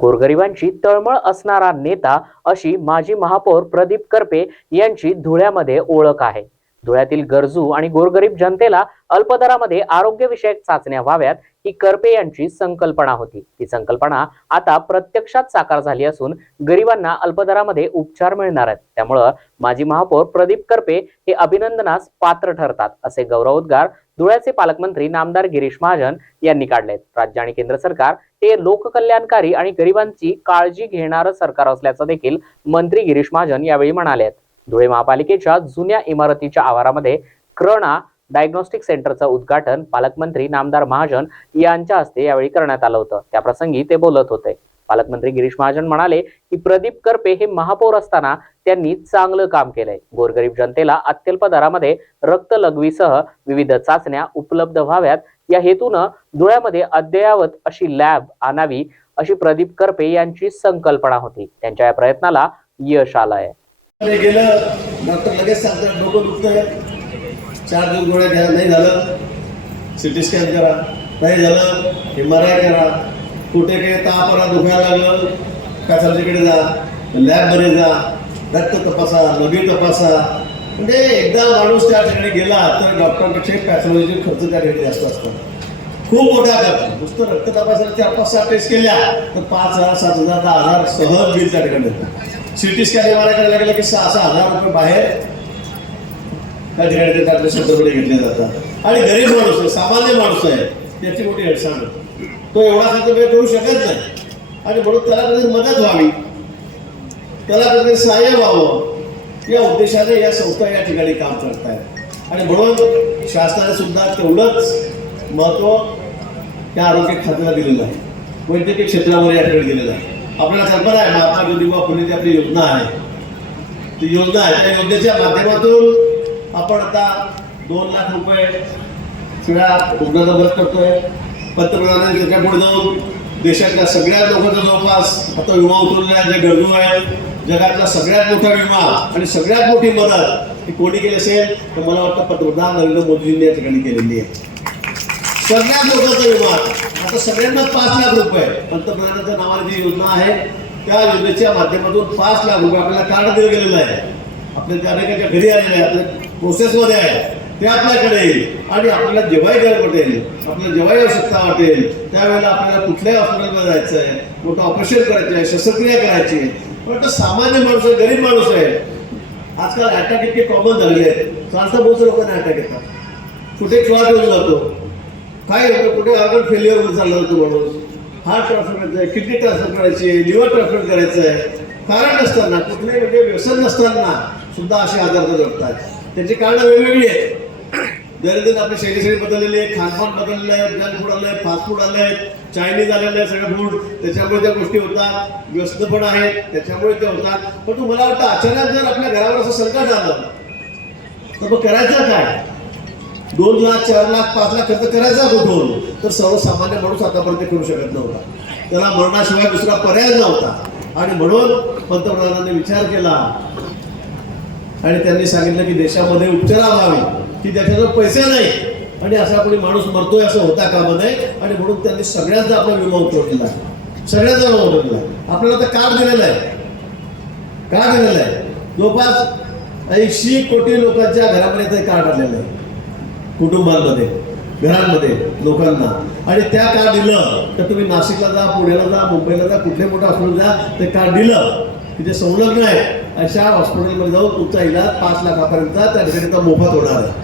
गोरगरिबांची तळमळ असणारा नेता अशी माजी महापौर प्रदीप करपे यांची धुळ्यामध्ये ओळख आहे. धुळ्यातील गरजू आणि गोरगरीब जनतेला अल्पदरामध्ये आरोग्यविषयक चाचण्या व्हाव्यात ही करपे यांची संकल्पना होती. ही संकल्पना आता प्रत्यक्षात साकार झाली असून गरिबांना अल्पदरामध्ये उपचार मिळणार आहेत. त्यामुळं माजी महापौर प्रदीप करपे हे अभिनंदनास पात्र ठरतात असे गौरवोद्गार धुळ्याचे पालकमंत्री नामदार गिरीश महाजन यांनी काढलेत. राज्य आणि केंद्र सरकार हे लोककल्याणकारी आणि गरिबांची काळजी घेणारं सरकार असल्याचं देखील मंत्री गिरीश महाजन यावेळी म्हणाले आहेत धुळे महापालिकेच्या जुन्या इमारतीच्या आवारामध्ये क्रणा डायग्नोस्टिक सेंटरचं उद्घाटन पालकमंत्री नामदार महाजन यांच्या हस्ते यावेळी करण्यात आलं होतं. त्याप्रसंगी ते बोलत होते. पालकमंत्री गिरीश महाजन म्हणाले की प्रदीप करपे हे महापौर असताना त्यांनी चांगलं काम केलंय. गोरगरीब जनतेला अत्यल्प दरामध्ये रक्त लघवीसह विविध चाचण्या उपलब्ध व्हाव्यात. या हेतूनं धुळ्यामध्ये अद्ययावत अशी लॅब आणावी अशी प्रदीप करपे यांची संकल्पना होती. त्यांच्या या प्रयत्नाला यश आलंय. गेलं डॉक्टर लगेच सांगतात डोकं चार दिवस गोळ्या घ्या नाही झालं. सिटी स्कॅन करा नाही झालं. एम आर आय करा कुठे काही तापाला दुखायला लागलं. काय सर्जीकडे जा? लॅबमध्ये जा. रक्त तपासा लगे तपासा. म्हणजे एकदा माणूस त्या ठिकाणी गेला तर डॉक्टरांपेक्षा पॅथॉलॉजीचे खर्च त्या ठिकाणी जास्त असतो खूप मोठा खर्च. नुसतं रक्त तपासायला चार पाच सहा टेस्ट केल्या तर पाच हजार सात हजार दहा हजार सहज बिल त्या ठिकाणी येतं C T scan M R I करायला गेलं की सहा सहा हजार रुपये बाहेर त्या ठिकाणी ते आपल्या शब्दामध्ये घेतले जातात. आणि गरीब माणूस आहे सामान्य माणूस आहे. त्याची मोठी अडचण तो एवढा खर्च वेळ करू शकत नाही. आणि म्हणून त्याला कधी मदत व्हावी त्याला कधी सहाय्य व्हावं या उद्देशाने या संस्था या ठिकाणी काम करत आहेत आणि म्हणून शासनाने सुद्धा तेवढंच महत्त्व त्या आरोग्य खात्याला दिलेलं आहे. वैद्यकीय क्षेत्रामध्ये या ठिकाणी दिलेलं आहे. आपल्याला कल्पना आहे महात्मा ज्योतिबा फुलेची आपली योजना आहे. ती योजना आहे त्या योजनेच्या माध्यमातून आपण आता दोन लाख रुपये सगळ्या रुग्णांना मदत करतोय. पंतप्रधानांनी त्याच्या पुढे जाऊन देशातल्या सगळ्या लोकांचा जवळपास आता विमा उतरलेला आहे, जे गरजू आहे जगातला सगळ्यात मोठा विमा आणि सगळ्यात मोठी मदत ही कोणी केली असेल? तर मला वाटतं पंतप्रधान नरेंद्र मोदींनी या ठिकाणी केलेली आहे. सगळ्यात लोकांचा विमा. आता सगळ्यांना पाच लाख रुपये. पंतप्रधानांच्या नावाने जी योजना आहे त्या योजनेच्या माध्यमातून पाच लाख रुपये आपल्याला कार्ड दिलं गेलेलं आहे. आपल्या त्या अनेकांच्या घरी आलेलं आहे आपल्या प्रोसेसमध्ये आहे. ते आपल्याकडे येईल. आणि आपल्याला जेव्हाही गरज वाटेल आपल्याला जेव्हाही आवश्यकता वाटेल त्यावेळेला आपल्याला कुठल्याही हॉस्पिटलमध्ये जायचं आहे मोठं ऑपरेशन करायचं आहे शस्त्रक्रिया करायची. आहे पण तो सामान्य माणूस आहे गरीब माणूस आहे. आजकाल अटॅक इतके कॉमन झालेले आहेत. चालता बहुत लोकांना अटॅक येतात. कुठे क्लॉट होऊन जातो? काय होतं? कुठे ऑर्गन फेल्युअर चालला जातो माणूस? हार्ट ट्रान्सफर करायचं आहे किडनी ट्रान्सफर करायची आहे लिव्हर ट्रान्सफर करायचं आहे कारण नसताना कुठल्याही म्हणजे व्यसन नसताना सुद्धा असे आजार जगतात. त्याची कारणं वेगवेगळी आहेत. दिनदिन आपले शैली शैली बदललेली आहे खानपान बदललेलं आहे जंक फूड आलं आहे फास्ट फूड आलं आहे चायनीज आलेलं आहे सगळं फूड त्याच्यामुळे त्या गोष्टी होतात. व्यस्त पण आहेत. त्याच्यामुळे ते होतात. पण मला वाटतं अचानक जर आपल्या घरावर असं संकट आलं तर मग करायचं काय? दोन लाख चार लाख पाच लाख खर्च करायचा कुठून? तर सर्वसामान्य माणूस आतापर्यंत करू शकत नव्हता. त्याला मरणाशिवाय दुसरा पर्याय नव्हता. आणि म्हणून पंतप्रधानांनी विचार केला आणि त्यांनी सांगितलं की देशामध्ये उपचार व्हावे की त्याच्याजवळ पैसे नाही. आणि असा कोणी माणूस मरतोय असं होता कामा नये आणि म्हणून त्यांनी सगळ्यांचा आपला विमा उतरवलेला सगळ्यांचा विमा उतरवलेला आपल्याला तर कार्ड दिलेलं आहे. कार्ड दिलेलं आहे. जवळपास ऐंशी कोटी लोकांच्या घरापर्यंत कार्ड आलेलं आहे. कुटुंबांमध्ये. घरांमध्ये लोकांना. आणि त्या कार्ड दिलं तर तुम्ही नाशिकला जा पुण्याला जा मुंबईला जा कुठल्या मोठ्या हॉस्पिटल जा ते कार्ड दिलं की जे संलग्न आहे अशा हॉस्पिटलमध्ये जाऊन तुमचा इलाज पाच लाखापर्यंत त्या ठिकाणी मोफत होणार आहे.